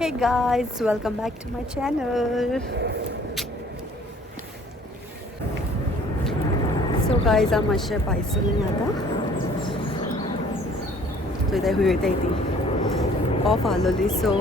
Hey guys, welcome back to my channel. So guys, I'm अशा पायसुली आता तो इथे मिळते ती ऑफ आलोली so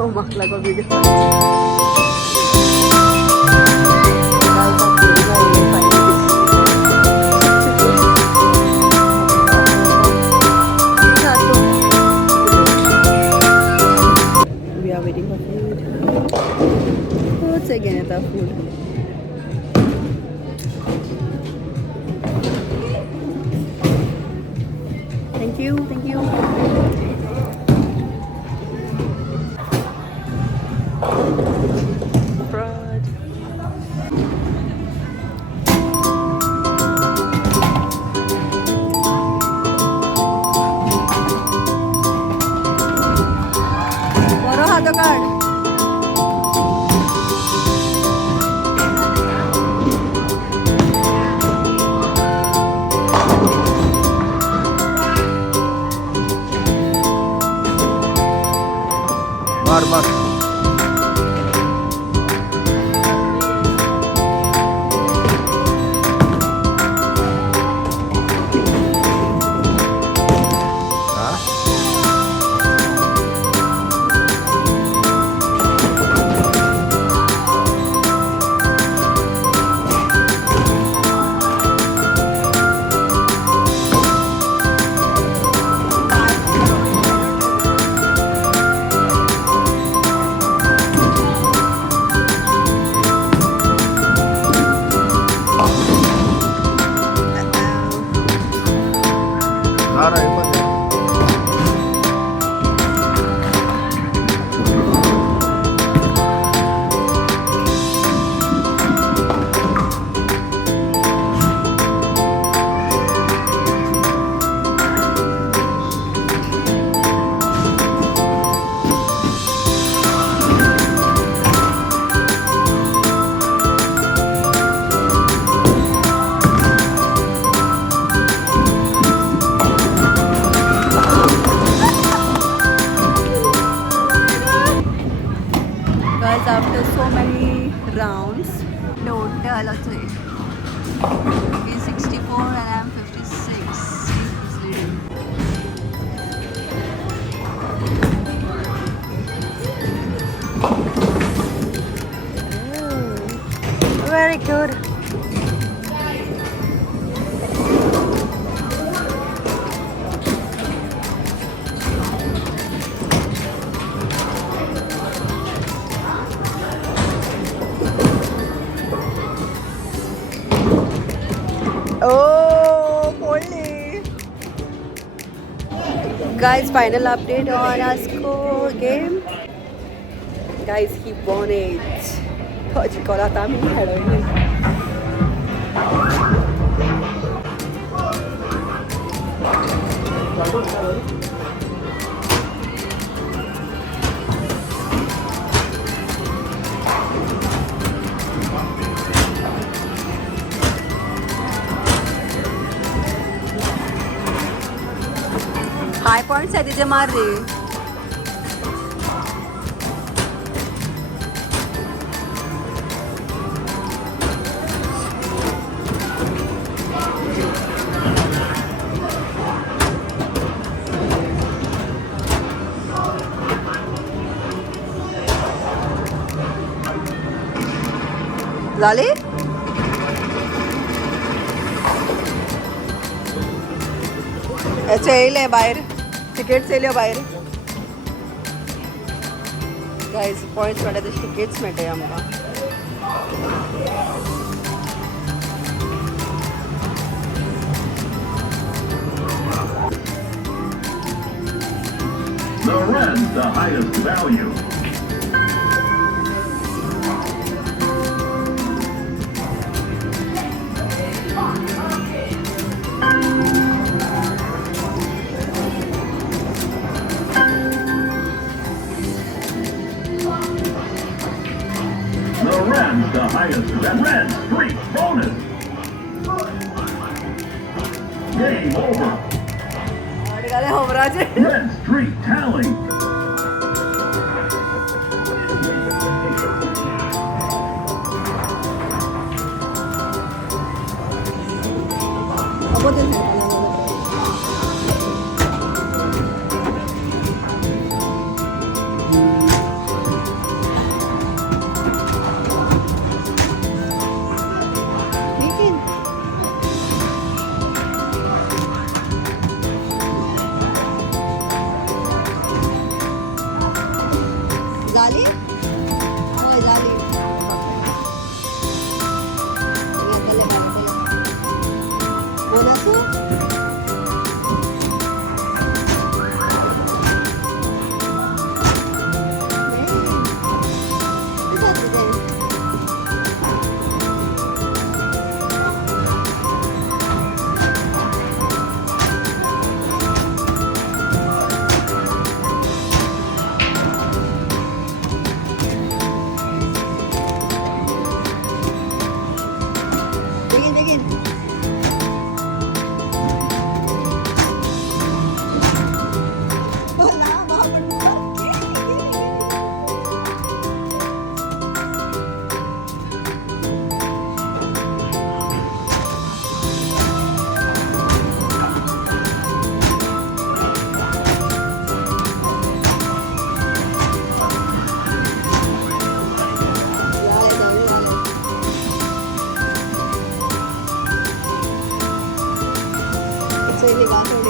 oh makla ko video we are waiting for food. What's again the food? Thank you. Bread. Boro hato card. Mar. Guys, after so many rounds, total is 64 and I'm 56. Who's leading? Very good. Oh, Polly. Guys, final update on our score game. Guys, he won it. Pode colar tá me high points आहे तिचे मार रे झाली याचे येईल बाहेर tickets येयल्यो भायर guys points मेळटा तशे टिकेट्स मेळटाय आमकां runs the highest value. The Reds, the highest. The Red Streak bonus. Game over. Red Streak tally. 뭐든 잘 가는 झाली होय झाली बोलायचो begin. Wala, makapagpapag. Really got her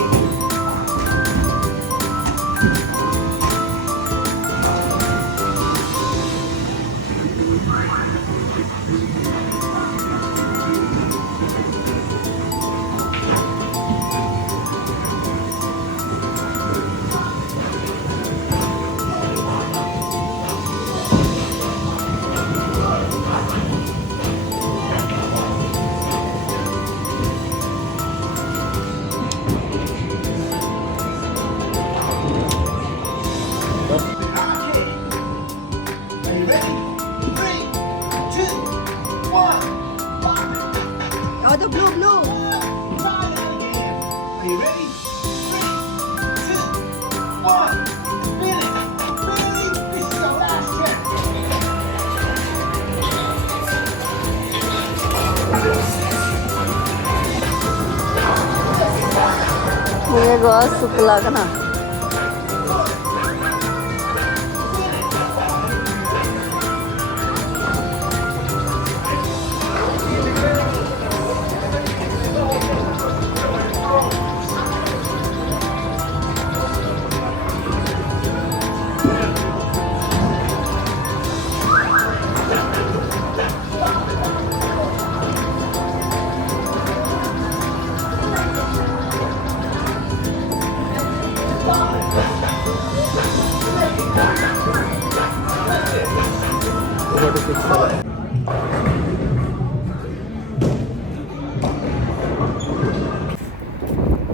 Oh, the blue. Are you ready? 3, 2, 1. Minute. Really? This is our last chance. Ini gua suka kana.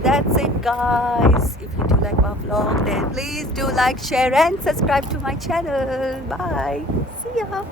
That's it, guys. If you do like my vlog, then please do like, share and subscribe to my channel. Bye. See ya.